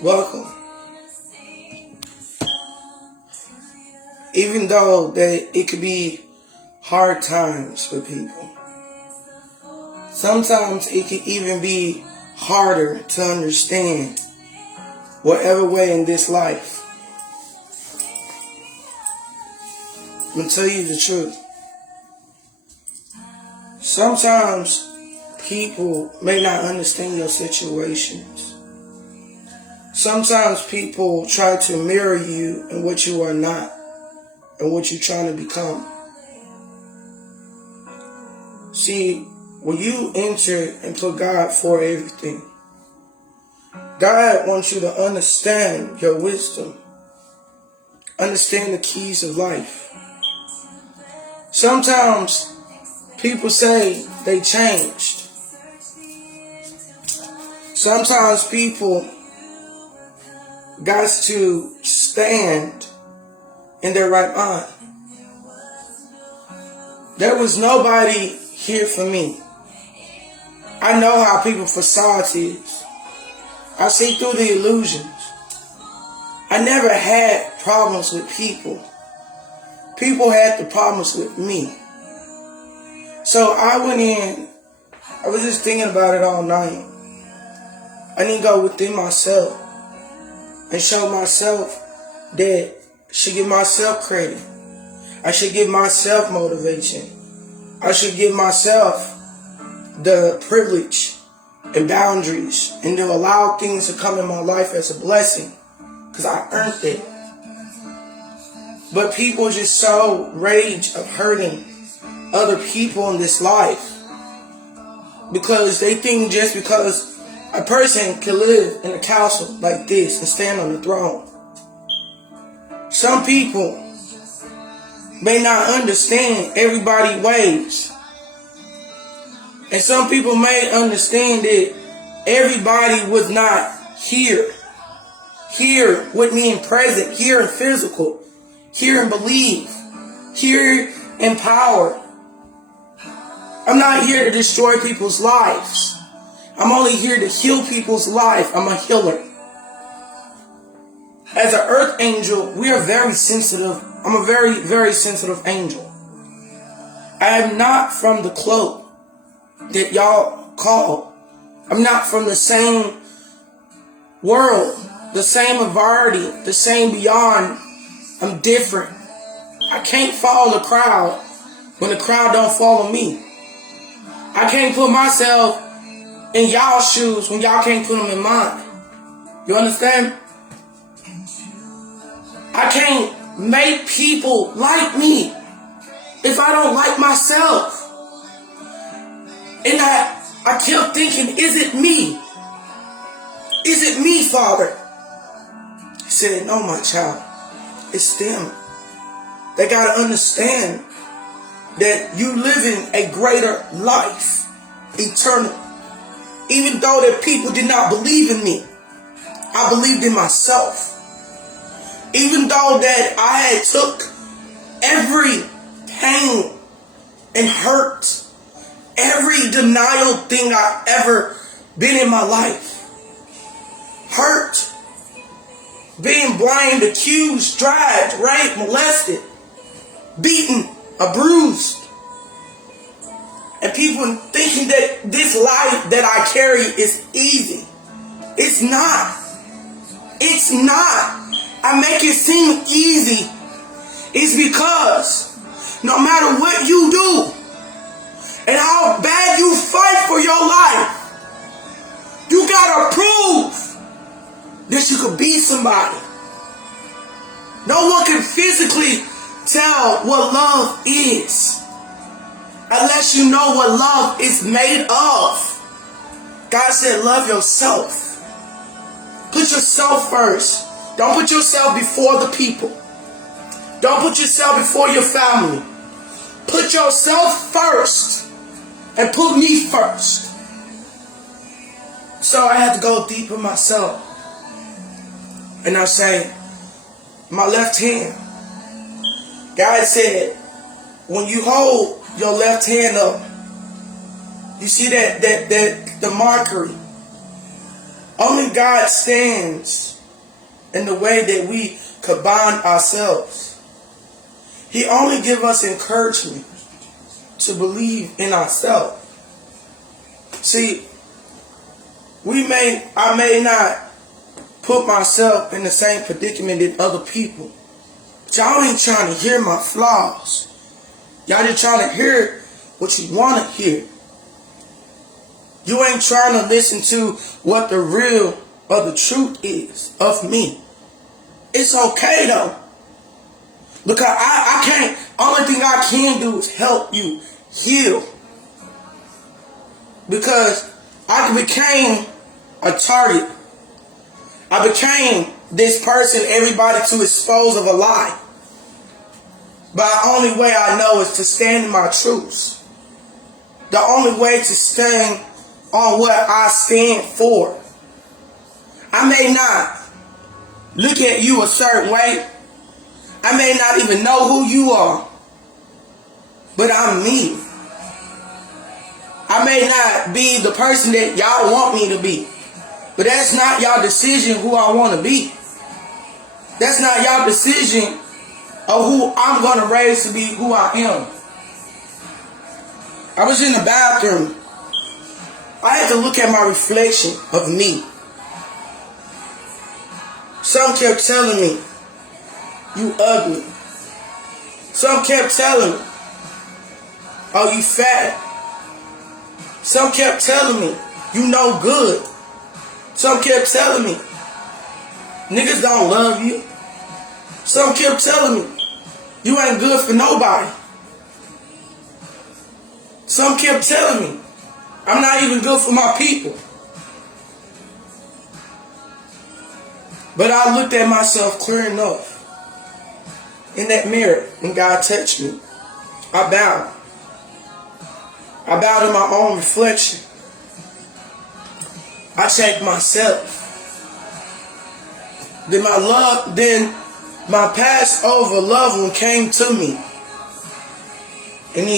Welcome. Even though that it could be hard times for people, sometimes it can even be harder to understand whatever way in this life. I'm going to tell you the truth. Sometimes people may not understand your situations. Sometimes people try to mirror you in what you are not and what you're trying to become. See, when you enter and put God for everything, God wants you to understand your wisdom, understand the keys of life. Sometimes people say they changed. Sometimes people got to stand in their right mind. There was nobody here for me. I know how people's facade is. I see through the illusions. I never had problems with people. People had the problems with me. So I went in, I was just thinking about it all night. I need to go within myself and show myself that I should give myself credit. I should give myself motivation. I should give myself the privilege and boundaries and to allow things to come in my life as a blessing because I earned it. But people just so rage of hurting other people in this life because they think just because a person can live in a castle like this and stand on the throne. Some people may not understand everybody's ways. And some people may understand that everybody was not here with me in present, here in physical, here in belief, here in power. I'm not here to destroy people's lives. I'm only here to heal people's life. I'm a healer. As an earth angel, we are very sensitive. I'm a very, very sensitive angel. I am not from the cloak that y'all call. I'm not from the same world, the same environment, the same beyond. I'm different. I can't follow the crowd when the crowd don't follow me. I can't put myself in y'all's shoes when y'all can't put them in mine. You understand? I can't make people like me if I don't like myself. And I kept thinking, is it me? Is it me, Father? He said, no, my child. It's them. They got to understand that you living a greater life, eternal. Even though that people did not believe in me, I believed in myself. Even though that I had took every pain and hurt, every denial thing I've ever been in my life. Hurt, being blamed, accused, dragged, raped, molested, beaten, abused. And people thinking that this life that I carry is easy. It's not. It's not. I make it seem easy. It's because no matter what you do and how bad you fight for your life, you gotta prove that you could be somebody. No one can physically tell what love is unless you know what love is made of. God said, love yourself. Put yourself first. Don't put yourself before the people. Don't put yourself before your family. Put yourself first and put me first. So I had to go deep in myself. And I say, my left hand. God said, when you hold your left hand up, you see that the mercury Only God stands in the way that we combine ourselves. He only gives us encouragement to believe in ourselves. See, I may not put myself in the same predicament that other people. But y'all ain't trying to hear my flaws. Y'all just trying to hear what you want to hear. You ain't trying to listen to what the real or the truth is of me. It's okay though. Because I can't, only thing I can do is help you heal. Because I became a target. I became this person everybody to expose of a lie. But the only way I know is to stand in my truths. The only way to stand on what I stand for. I may not look at you a certain way. I may not even know who you are. But I'm me. I may not be the person that y'all want me to be. But that's not y'all decision who I want to be. That's not y'all decision of who I'm going to raise to be who I am. I was in the bathroom. I had to look at my reflection of me. Some kept telling me, you ugly. Some kept telling me, oh, you fat. Some kept telling me, you no good. Some kept telling me, niggas don't love you. Some kept telling me, you ain't good for nobody. Some kept telling me, I'm not even good for my people. But I looked at myself clear enough in that mirror when God touched me. I bowed. I bowed in my own reflection. I checked myself. Then my Passover loved one came to me. And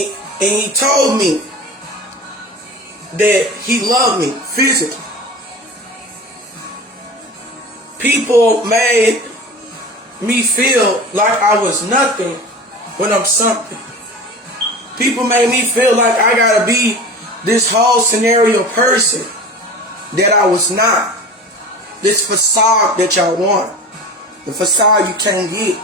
he told me that he loved me physically. People made me feel like I was nothing when I'm something. People made me feel like I gotta be this whole scenario person that I was not. This facade that y'all want. The facade you can't get.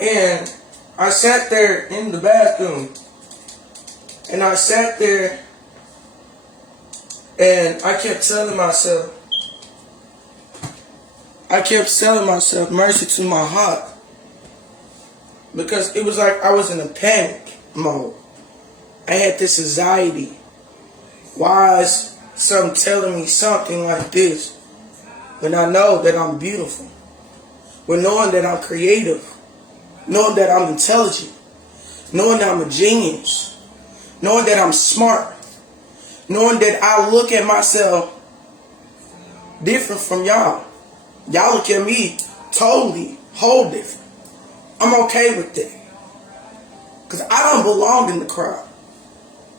And I sat there in the bathroom. And I sat there and I kept telling myself, mercy to my heart. Because it was like I was in a panic mode. I had this anxiety. Why is some telling me something like this when I know that I'm beautiful? When knowing that I'm creative, knowing that I'm intelligent, knowing that I'm a genius, knowing that I'm smart, knowing that I look at myself different from y'all. Y'all look at me totally whole different. I'm okay with that. Because I don't belong in the crowd.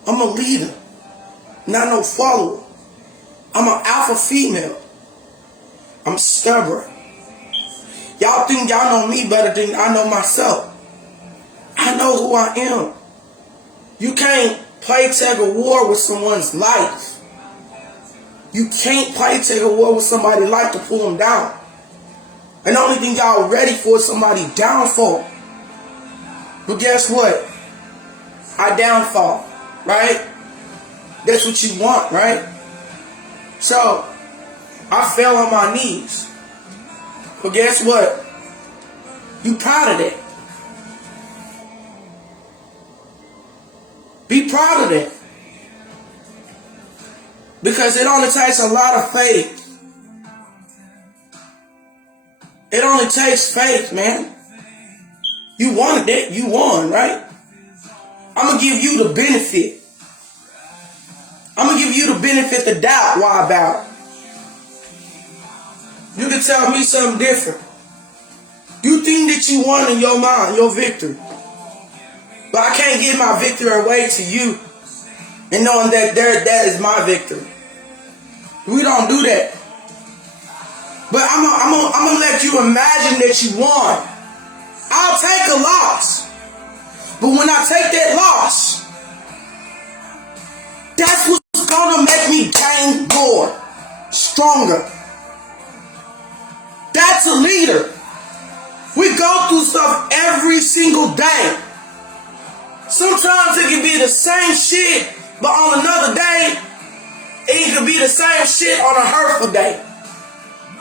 I'm a leader, not no follower. I'm an alpha female. I'm stubborn. Y'all think y'all know me better than I know myself. I know who I am. You can't play tag of war with someone's life. You can't play tag of war with somebody's life to pull them down. And the only thing y'all ready for is somebody downfall. But guess what? I downfall, right? That's what you want, right? So, I fell on my knees. But guess what? You proud of that. Be proud of that. Because it only takes a lot of faith. It only takes faith, man. You wanted it. You won, right? I'm going to give you the benefit. I'm going to give you the benefit of the doubt why I bowed. You can tell me something different. You think that you won in your mind, your victory. But I can't give my victory away to you. and knowing that that is my victory. We don't do that. But I'm gonna let you imagine that you won. I'll take a loss. But when I take that loss, that's what's gonna make me gain more, stronger. That's a leader. We go through stuff every single day. Sometimes it can be the same shit, but on another day, it could be the same shit on a hurtful day.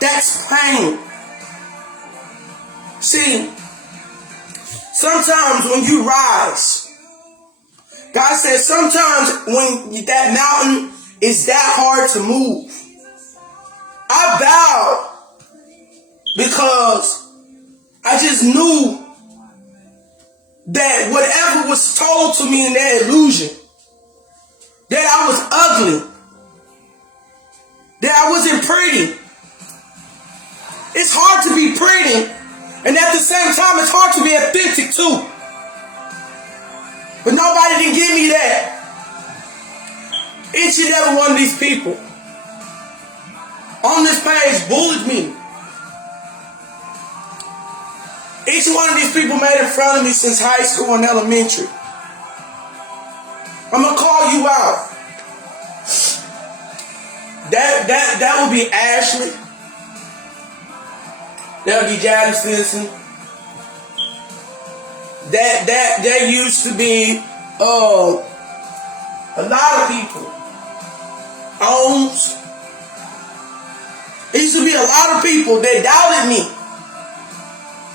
That's pain. See, sometimes when you rise, God says sometimes when that mountain is that hard to move. I bowed because I just knew that whatever was told to me in that illusion, that I was ugly, that I wasn't pretty. It's hard to be pretty, and at the same time, it's hard to be authentic too. But nobody can give me that. Each and every one of these people on this page bullied me. Each one of these people made in front of me since high school and elementary. I'm gonna call you out. That would be Ashley. That would be Janice Stinson. That used to be a lot of people. Holmes. It used to be a lot of people that doubted me.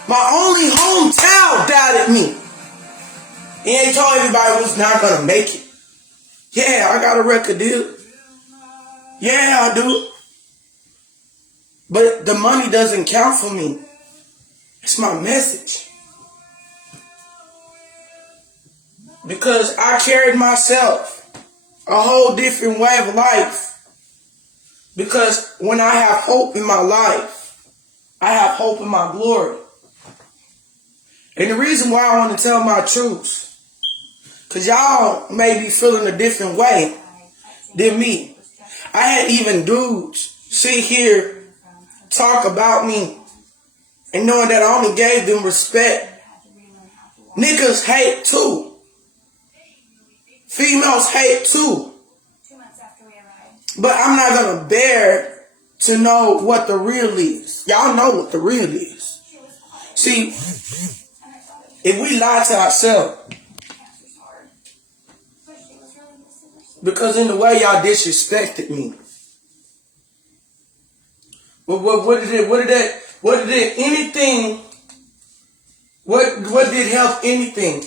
My only hometown doubted me. He ain't told everybody was not gonna make it. Yeah, I got a record deal. Yeah, I do. But the money doesn't count for me. It's my message. Because I carried myself a whole different way of life. Because when I have hope in my life, I have hope in my glory. And the reason why I want to tell my truth, because y'all may be feeling a different way than me. I had even dudes sit here, talk about me, and knowing that I only gave them respect. Niggas hate too. Females hate too. But I'm not going to bear to know what the real is. Y'all know what the real is. See, if we lie to ourselves, because in the way y'all disrespected me, what did help anything?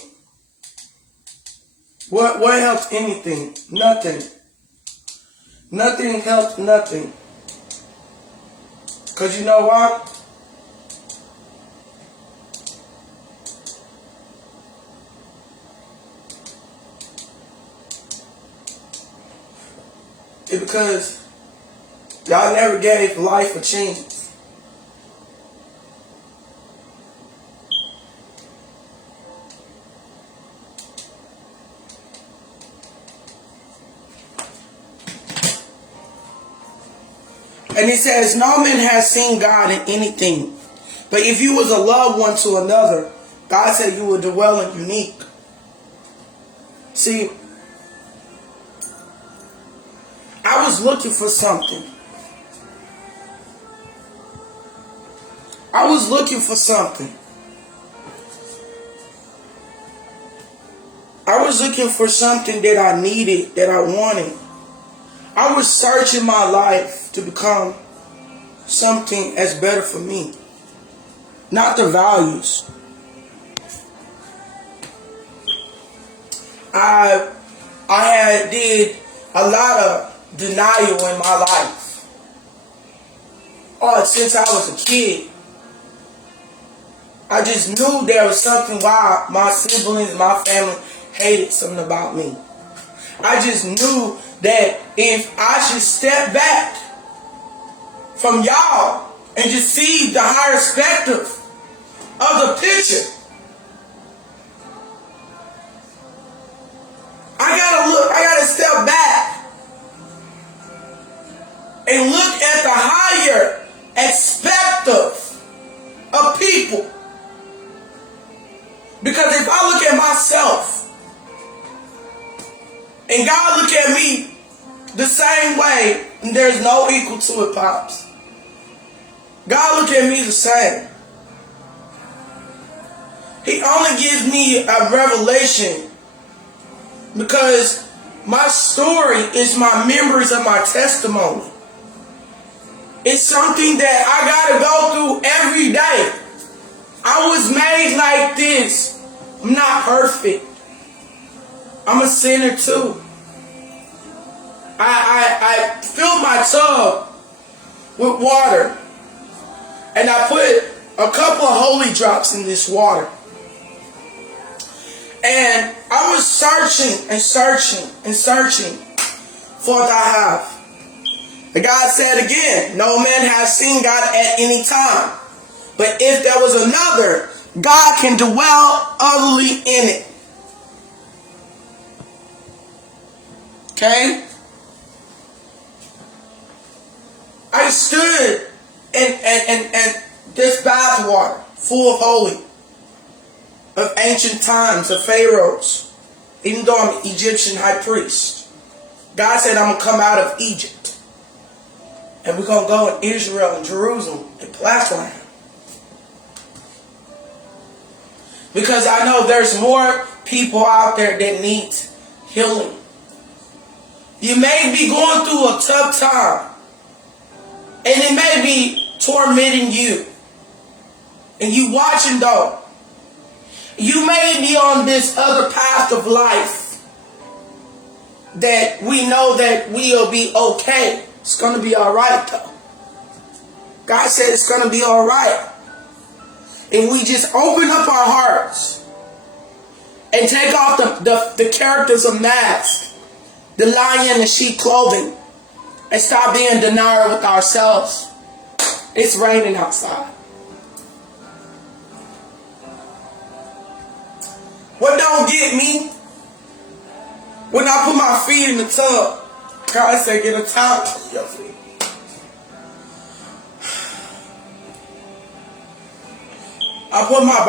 What helped anything? Nothing. Nothing helped nothing. Because you know why? It's because y'all never gave life a chance. And he says, no man has seen God in anything. But if you was a loved one to another, God said you would dwell in unique. See, I was looking for something. I was looking for something. I was looking for something that I needed, that I wanted. I was searching my life to become something that's better for me. Not the values. I had did a lot of denial in my life. Since I was a kid. I just knew there was something why my siblings, my family hated something about me. I just knew that if I should step back from y'all and just see the higher perspective of the picture, I gotta step higher expectative of people. Because if I look at myself and God look at me the same way, there's no equal to it, Pops. God look at me the same. He only gives me a revelation because my story is my memories of my testimony. It's something that I gotta go through every day. I was made like this. I'm not perfect. I'm a sinner too. I filled my tub with water and I put a couple of holy drops in this water. And I was searching and searching and searching for thy half. And God said again, no man has seen God at any time. But if there was another, God can dwell utterly in it. Okay? I stood in this bath water full of holy, of ancient times, of pharaohs. Even though I'm an Egyptian high priest, God said I'm going to come out of Egypt. And we're going to go in Israel and Jerusalem and Bethlehem. Because I know there's more people out there that need healing. You may be going through a tough time. And it may be tormenting you. And you watching though. You may be on this other path of life that we know that we'll be okay. It's going to be alright though. God said it's going to be alright. And we just open up our hearts and take off the characters of masks, the lion and sheep clothing, and stop being denial with ourselves. It's raining outside. What don't get me? When I put my feet in the tub, God said, get a towel to your feet. I put my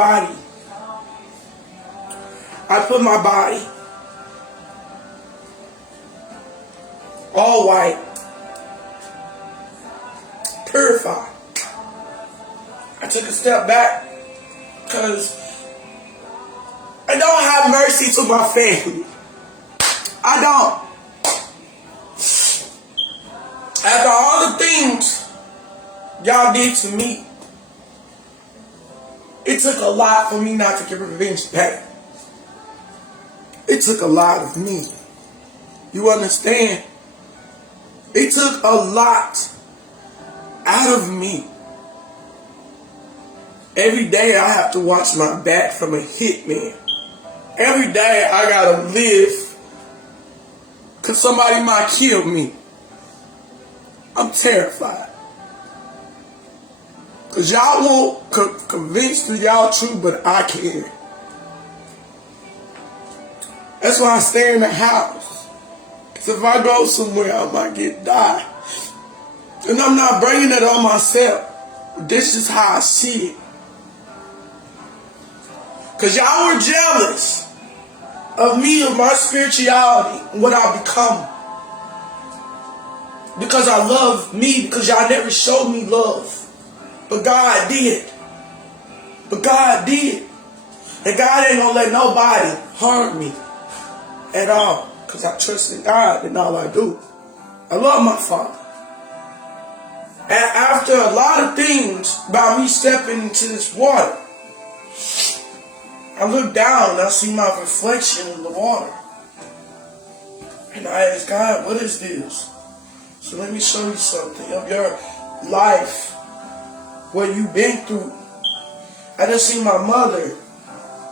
body all white, purified. I took a step back because I don't have mercy to my family. I don't. After all the things y'all did to me, it took a lot for me not to get revenge back. It took a lot of me. You understand? It took a lot out of me. Every day I have to watch my back from a hitman. Every day I gotta live because somebody might kill me. I'm terrified. Because y'all won't convince that y'all true, but I can. That's why I stay in the house. Because if I go somewhere, I might die. And I'm not bringing it on myself. This is how I see it. Because y'all were jealous of me, of my spirituality, what I become. Because I love me, because y'all never showed me love. But God did. But God did. And God ain't gonna let nobody harm me at all. Because I trust in God in all I do. I love my Father. And after a lot of things about me stepping into this water, I look down and I see my reflection in the water. And I ask God, what is this? So let me show you something of your life, what you've been through. I done seen my mother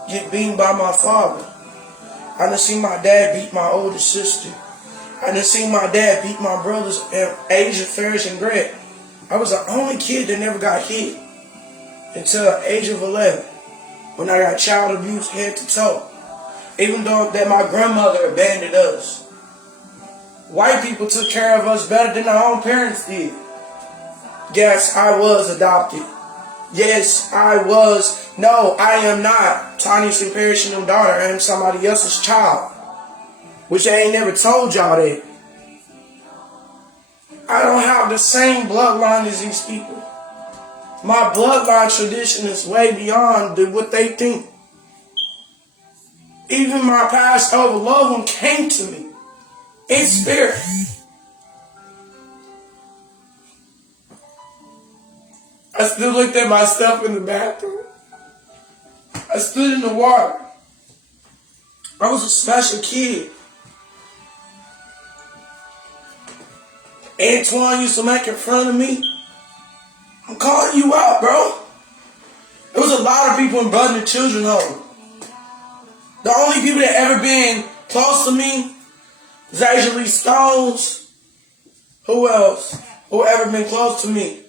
get beaten by my father. I done seen my dad beat my older sister. I done seen my dad beat my brothers, Asia, Ferris, and Greg. I was the only kid that never got hit until the age of 11, when I got child abuse head to toe. Even though that my grandmother abandoned us. White people took care of us better than our own parents did. Yes, I was adopted. Yes, I was. No, I am not Tanya and Parrish and them daughter. I am somebody else's child. Which I ain't never told y'all that. I don't have the same bloodline as these people. My bloodline tradition is way beyond what they think. Even my past over loved one came to me in spirit. I still looked at myself in the bathroom. I stood in the water. I was a special kid. Antoine used to make in front of me. I'm calling you out, bro. There was a lot of people in Brother Children Home. The only people that ever been close to me is actually Stones. Who else? Who ever been close to me?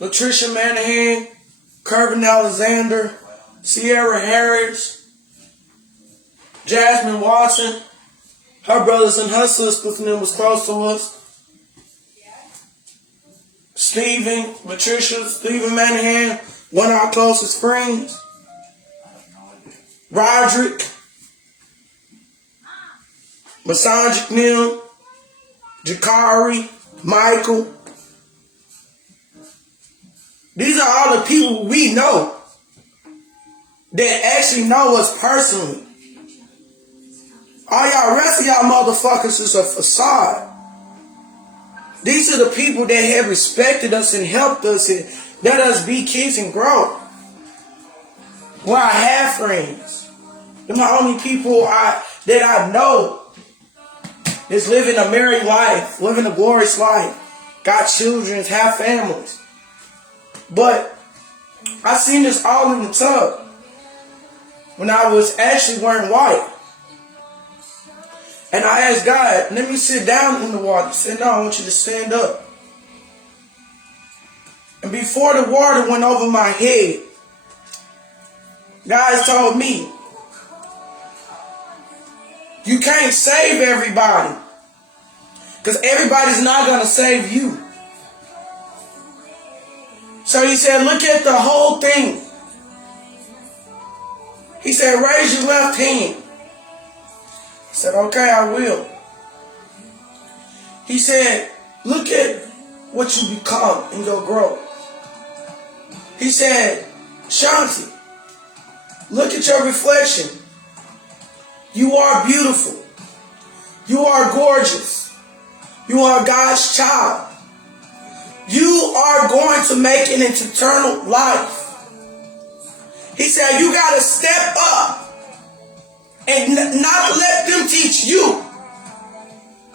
Latricia Manahan, Kervin Alexander, Sierra Harris, Jasmine Watson. Her brothers and her sisters and them was close to us. Stephen Manahan, one of our closest friends. Roderick, Masanjik Nim, Jakari, Michael. These are all the people we know that actually know us personally. All y'all rest of y'all motherfuckers is a facade. These are the people that have respected us and helped us and let us be kids and grow. Well, I have friends. They're the only people that I know that's living a married life, living a glorious life, got children, have families. But I seen this all in the tub when I was actually wearing white. And I asked God, let me sit down in the water. He said, no, I want you to stand up. And before the water went over my head, God told me, you can't save everybody. Because everybody's not going to save you. So he said, look at the whole thing. He said, raise your left hand. I said, okay, I will. He said, look at what you become in your growth. He said, Shanti, look at your reflection. You are beautiful. You are gorgeous. You are God's child. You are going to make it into eternal life. He said, you got to step up and not let them teach you.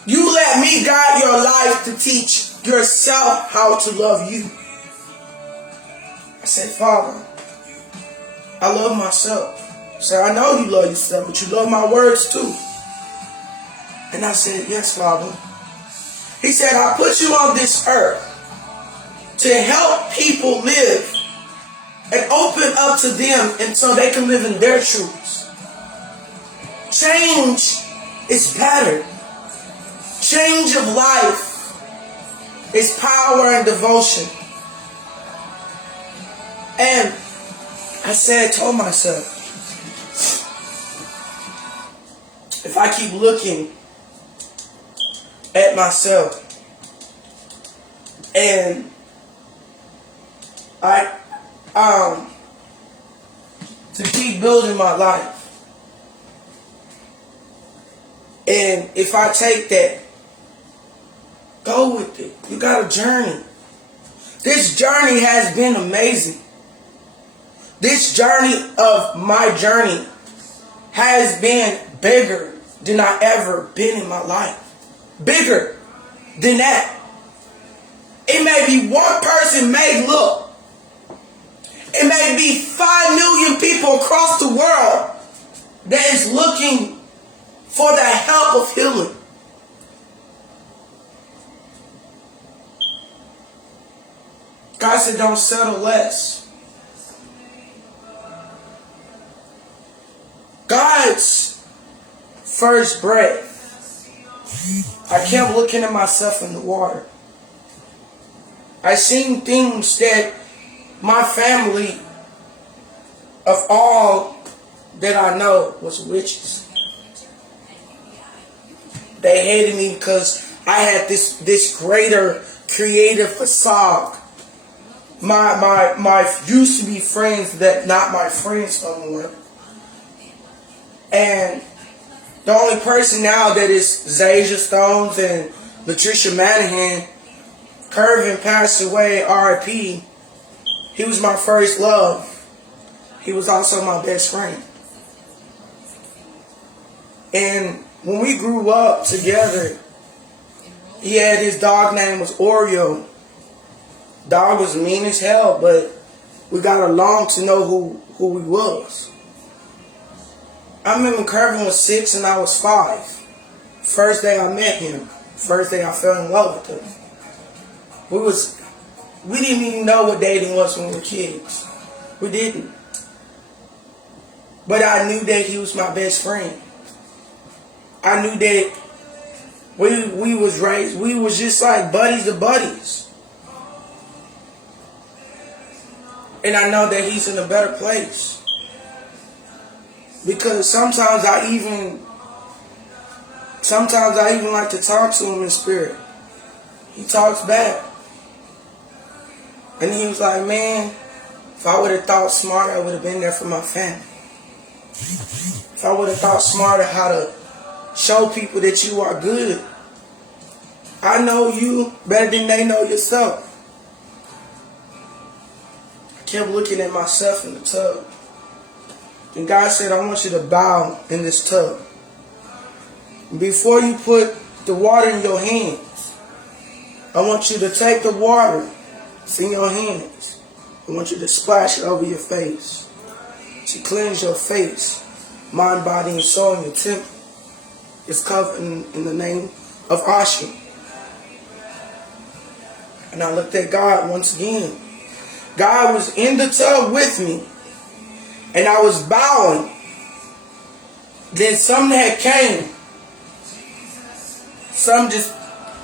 You let me guide your life to teach yourself how to love you. I said, Father, I love myself. He said, I know you love yourself, but you love my words too. And I said, yes, Father. He said, I put you on this earth to help people live and open up to them and so they can live in their truths. Change is better. Change of life is power and devotion. And I told myself, if I keep looking at myself and to keep building my life, and if I take that, go with it. You got a journey. This journey has been amazing. This journey of my journey has been bigger than I ever been in my life. Bigger than that. It may be one person may look. It may be 5 million people across the world that is looking for the help of healing. God said, don't settle less. God's first breath, I kept looking at myself in the water. I seen things that my family, of all that I know, was witches. They hated me because I had this greater creative facade. My used to be friends that not my friends no more. And the only person now that is Zaja Stones and Latricia Manahan. Curvin passed away, R.I.P. He was my first love. He was also my best friend. And when we grew up together, he had his dog name was Oreo. Dog was mean as hell, but we got along to know who he was. I remember Curvin was 6 and I was 5. First day I met him. First day I fell in love with him. We didn't even know what dating was when we were kids. We didn't. But I knew that he was my best friend. I knew that we was raised, we was just like buddies to buddies. And I know that he's in a better place. Because sometimes I even like to talk to him in spirit. He talks back. And he was like, man, if I would have thought smarter, I would have been there for my family. If I would have thought smarter how to show people that you are good. I know you better than they know yourself. I kept looking at myself in the tub. And God said, I want you to bow in this tub. Before you put the water in your hands, I want you to take the water in your hands. I want you to splash it over your face. To cleanse your face, mind, body, and soul in your temple. It's covered in the name of Asha. And I looked at God once again. God was in the tub with me. And I was bowing. Then something had came. Something just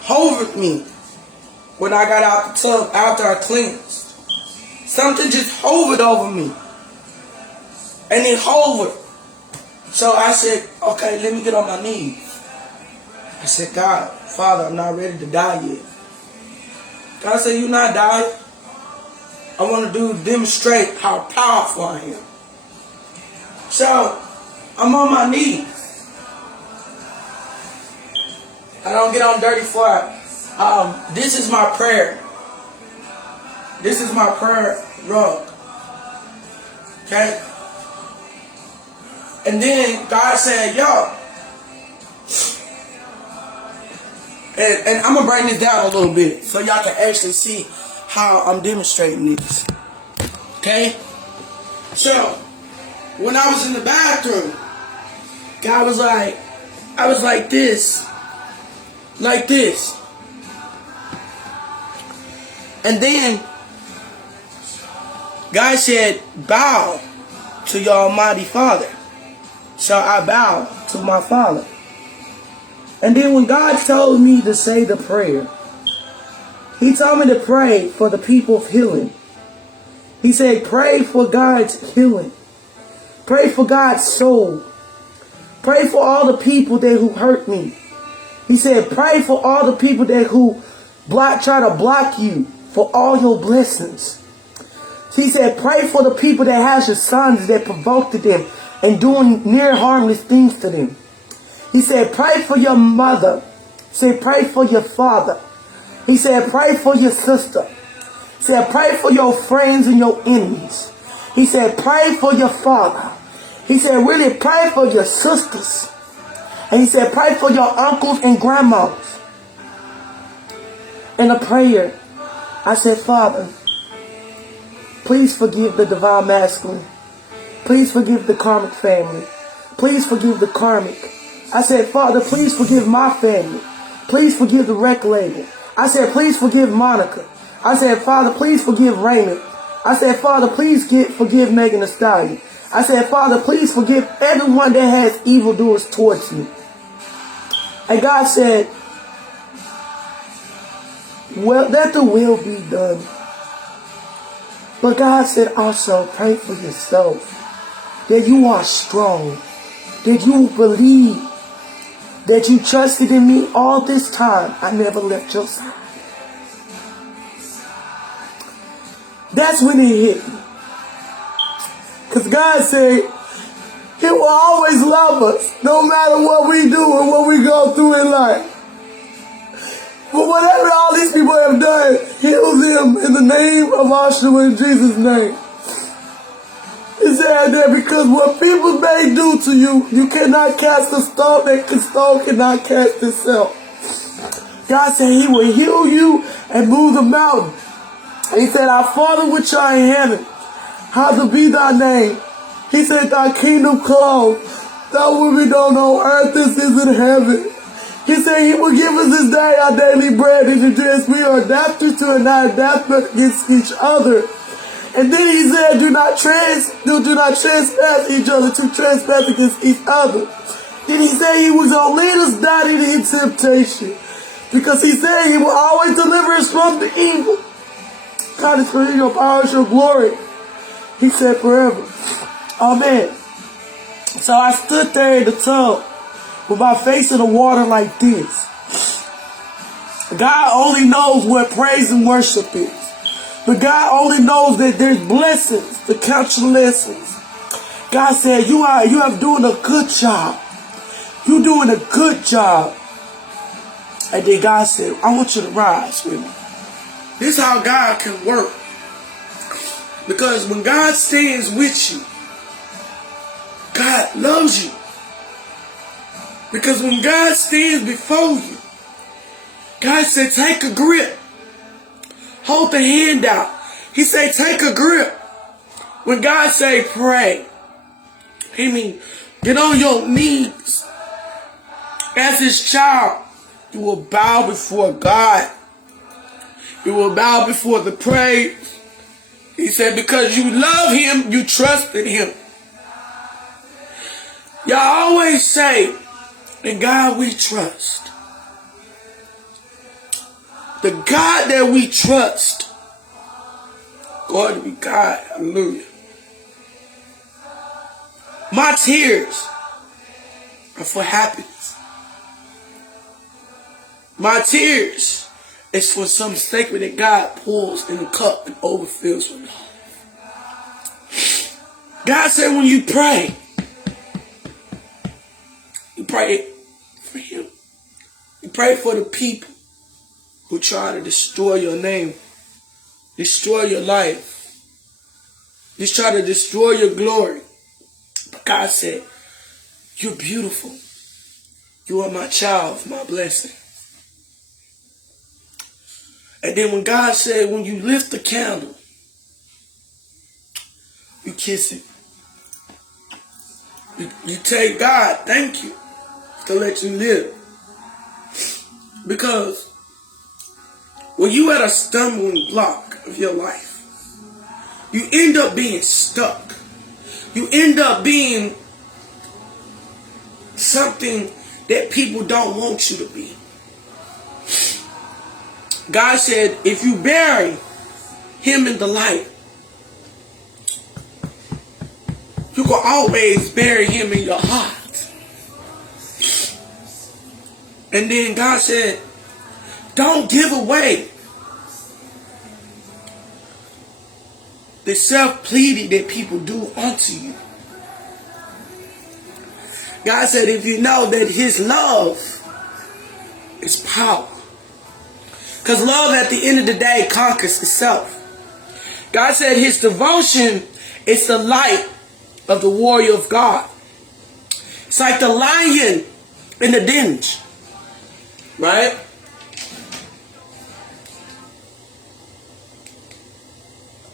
hovered me when I got out the tub after I cleansed. Something just hovered over me. And it hovered. So I said, okay, let me get on my knees. I said, God, Father, I'm not ready to die yet. God said, you're not dying. I want to demonstrate how powerful I am. So, I'm on my knees. I don't get on dirty floor. This is my prayer. This is my prayer rug. Okay? And then God said, yo. And I'm going to bring this down a little bit so y'all can actually see how I'm demonstrating this. Okay? So, when I was in the bathroom, God was like, I was like this. Like this. And then, God said, bow to your Almighty Father. So I bowed to my Father. And then when God told me to say the prayer, He told me to pray for the people's healing. He said, pray for God's healing. Pray for God's soul. Pray for all the people that who hurt me. He said, pray for all the people that who try to block you for all your blessings. He said, pray for the people that has your sons that provoked them and doing near harmless things to them. He said, pray for your mother. He said, pray for your father. He said, pray for your sister. He said, pray for your friends and your enemies. He said, pray for your father. He said, really pray for your sisters. And he said, pray for your uncles and grandmas. In a prayer, I said, Father, please forgive the divine masculine. Please forgive the karmic family. Please forgive the karmic. I said, Father, please forgive my family. Please forgive the rec label. I said, please forgive Monica. I said, Father, please forgive Raymond. I said, Father, please forgive Megan Thee Stallion. I said, Father, please forgive everyone that has evildoers towards me. And God said, well, let the will be done. But God said also pray for yourself, that you are strong, that you believe, that you trusted in me all this time. I never left your side. That's when it hit me. Because God said He will always love us, no matter what we do and what we go through in life. But whatever all these people have done, heal them in the name of Yeshua, in Jesus' name. He said that because what people may do to you, you cannot cast a stone, that stone cannot cast itself. God said He will heal you and move the mountain. He said, our Father which art in heaven, hallowed be thy name. He said, thy kingdom come, thy will be done on earth as is in heaven. He said He will give us this day our daily bread, and as we are adapted to and not adapted against each other. And then He said, do not trespass each other, to trespass against each other. Then He said He was going to lead us not into temptation, because He said He will always deliver us from the evil. God is for your power and your glory. He said forever. Amen. So I stood there in the tub with my face in the water like this. God only knows what praise and worship is. But God only knows that there's blessings to count your lessons. God said, you have doing a good job. You're doing a good job. And then God said, I want you to rise with me. This is how God can work. Because when God stands with you, God loves you. Because when God stands before you, God said, take a grip. Hold the hand out. He said, take a grip. When God say pray, He mean, get on your knees. As His child, you will bow before God. You will bow before the praise. He said, because you love Him, you trust in Him. Y'all always say, in God we trust. The God that we trust, God to be God, hallelujah. My tears are for happiness. My tears is for some sacred that God pours in the cup and overfills with love. God said when you pray for Him. You pray for the people who try to destroy your name, destroy your life, just try to destroy your glory. But God said, you're beautiful. You are my child, my blessing. And then when God said, when you lift the candle, you kiss it. You tell God, thank you to let you live. Because when you at a stumbling block of your life, you end up being stuck. You end up being something that people don't want you to be. God said, if you bury Him in the light, you can always bury Him in your heart. And then God said, don't give away the self-pleading that people do unto you. God said, if you know that His love is power. Because love at the end of the day conquers itself. God said His devotion is the light of the warrior of God. It's like the lion in the den. Right?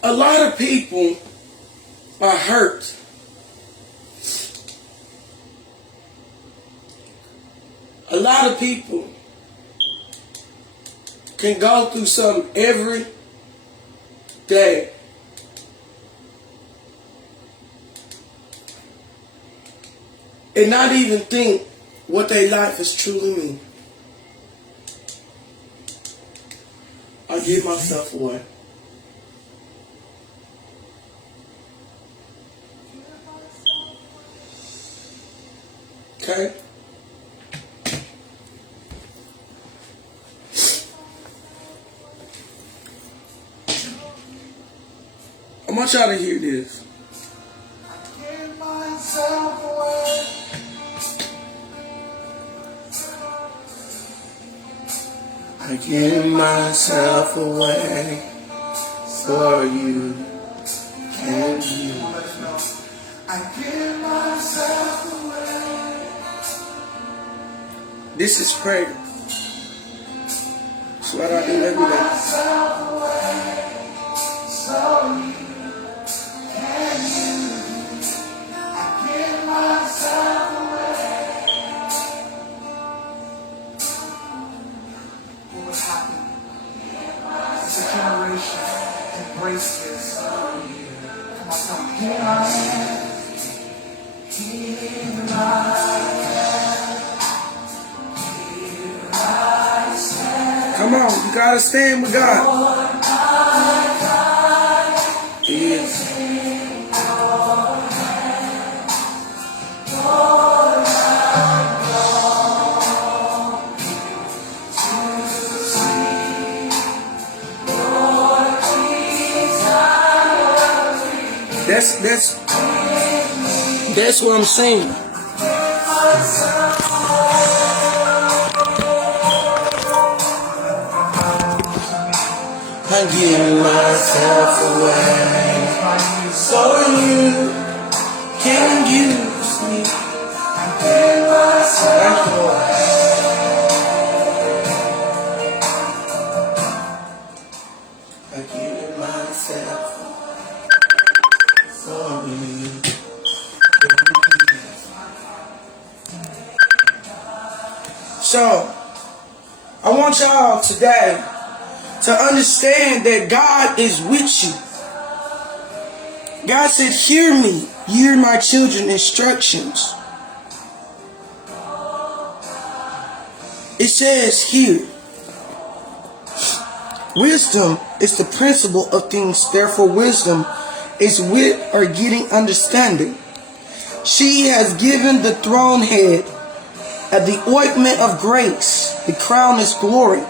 A lot of people are hurt. A lot of people can go through something every day. And not even think what their life is truly mean. give myself away. Okay? I want y'all to hear this. I give myself away for you. Can you? I give myself away. This is prayer. It's what I do every day. Embrace this. Come on, here I am. Here I stand. Come on, you gotta stand with God. Yes. That's what I'm saying. I give myself away so you can use me. I give myself away. I give myself for you. So, I want y'all today to understand that God is with you. God said, hear me, hear my children's instructions. It says here, wisdom is the principle of things, therefore wisdom is wit or getting understanding. She has given the throne head at the ointment of grace, the crown is glory,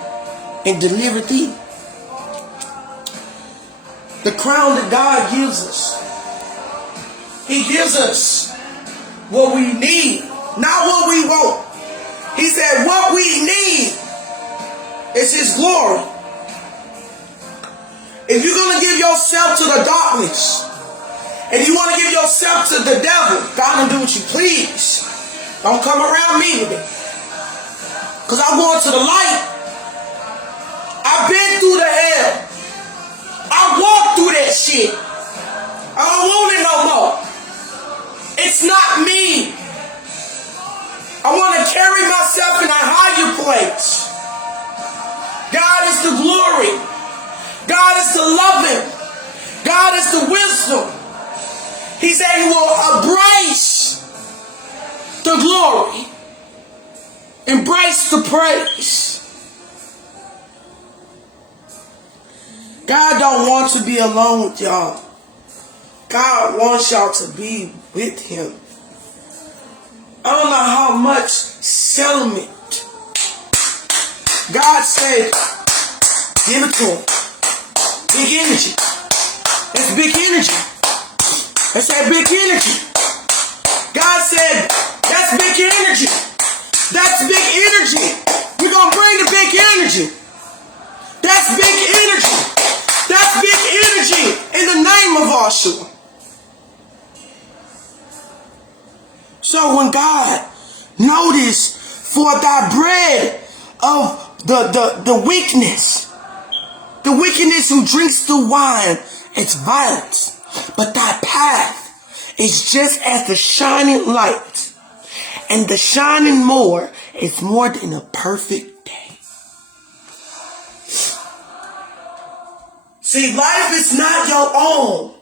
and delivered thee. The crown that God gives us. He gives us what we need, not what we want. He said what we need is His glory. If you're going to give yourself to the darkness, if you want to give yourself to the devil, God will do what you please. Don't come around me with it. Because I'm going to the light. I've been through the hell. I walked through that shit. I don't want it no more. It's not me. I want to carry myself in a higher place. God is the glory. God is the loving. God is the wisdom. He said He will embrace the glory. Embrace the praise. God don't want to be alone with y'all. God wants y'all to be with Him. I don't know how much settlement. God said, give it to Him. Big energy. That's big energy. That's that big energy. God said, that's big energy. That's big energy. We're going to bring the big energy. That's big energy. That's big energy in the name of Yeshua. So when God noticed for thy bread of the wickedness who drinks the wine, it's violence. But thy path is just as the shining light, and the shining more is more than a perfect day. See, life is not your own.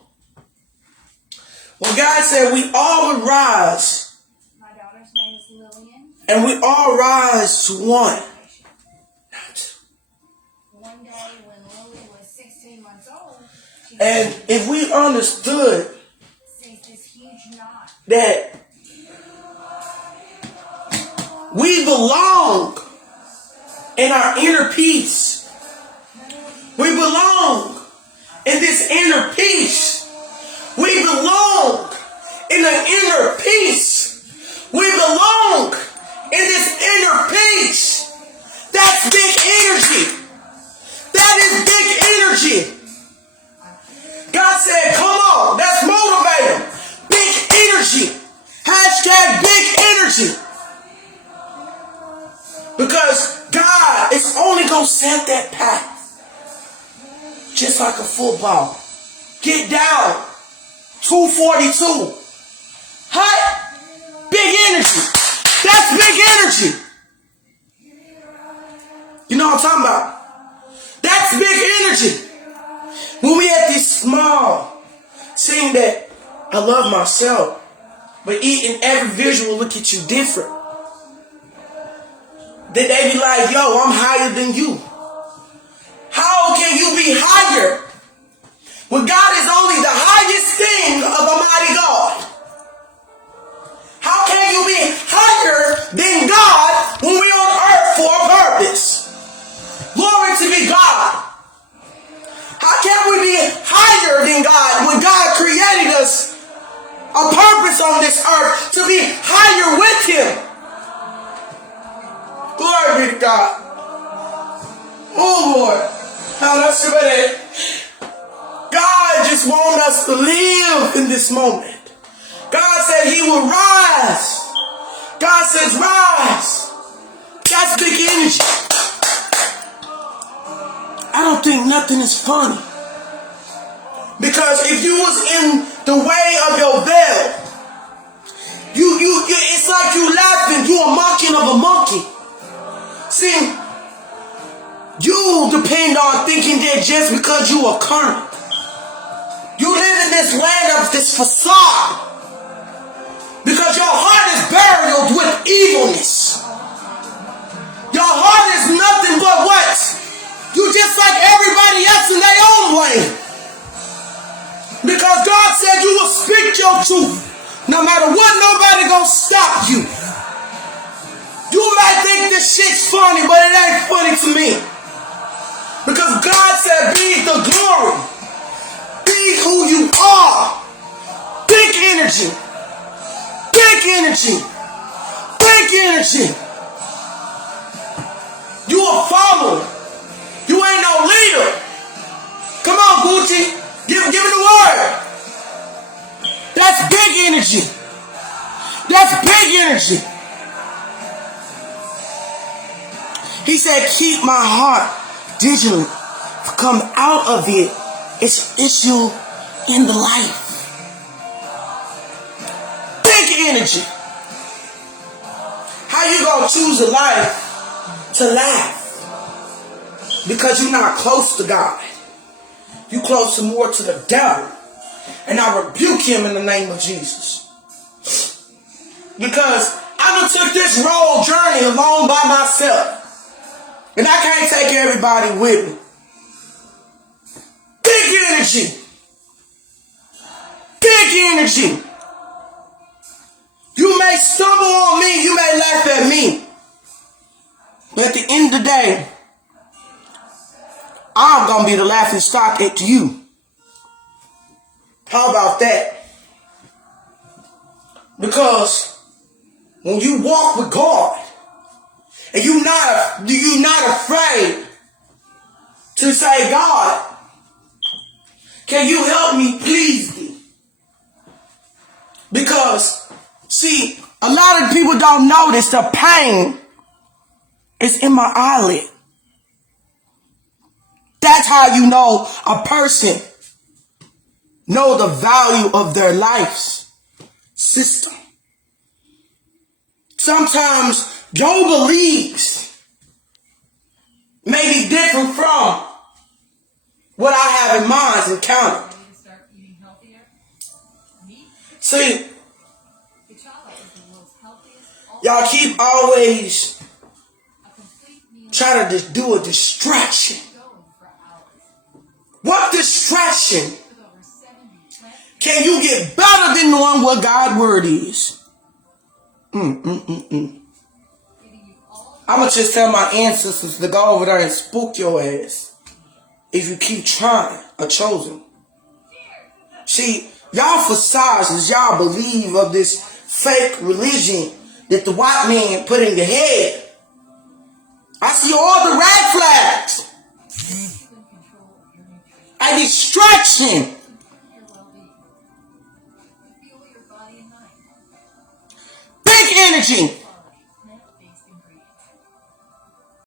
When God said we all would rise, my daughter's name is Lillian, and we all rise to one. one day when months old, she And if we understood sees this huge knot. that we belong in our inner peace, we belong in this inner peace, we belong in the inner peace, we belong in this inner peace. That's big energy. That is big energy. God said, come on, let's motivate them. Big energy. Hashtag big energy. Because God is only going to set that path. Just like a football. Get down. 242. Hot. Big energy. That's big energy. You know what I'm talking about? That's big energy. When we at this small, saying that I love myself, but in every visual look at you different. Then they be like, yo, I'm higher than you. How can you be higher when God is only the highest thing of Almighty God? How can you be higher than God when we're on earth for a purpose? Glory to be God. How can we be higher than God when God created us a purpose on this earth to be higher with Him? Glory be to God. Oh Lord. Now that's it. God just wants us to live in this moment. God said He will rise. God says rise. That's big energy. I don't think nothing is funny. Because if you was in the way of your veil, you it's like you laughing, you a mocking of a monkey. See, you depend on thinking that just because you are current. You live in this land of this facade. Because your heart is buried with evilness. Your heart is nothing but what? You just like everybody else in their own lane. Because God said you will speak your truth. No matter what, nobody gonna stop you. You might think this shit's funny, but it ain't funny to me. Because God said be the glory. Be who you are. Big energy. Big energy. Big energy. You a follower. You ain't no leader. Come on, Gucci. Give me the word. That's big energy. That's big energy. He said, keep my heart vigilant. Come out of it. It's issue in the life. Big energy. How you gonna choose a life to laugh? Because you're not close to God. You closer more to the devil. And I rebuke him in the name of Jesus. Because I done took this road journey alone by myself. And I can't take everybody with me. Big energy. Big energy. You may stumble on me. You may laugh at me. But at the end of the day, I'm going to be the laughing stock at you. How about that? Because when you walk with God, and you're not afraid to say, God, can you help me, please thee? Because, see, a lot of people don't notice the pain is in my eyelid. That's how you know a person know the value of their life's system. Sometimes your beliefs may be different from what I have in mind encountered. See, y'all keep always trying to do a distraction. What distraction? distraction can you get better than knowing what God's word is. I'm going to just tell my ancestors to go over there and spook your ass if you keep trying or chosen. See, y'all facades, y'all believe of this fake religion that the white man put in your head. I see all the red flags. A distraction. Big energy.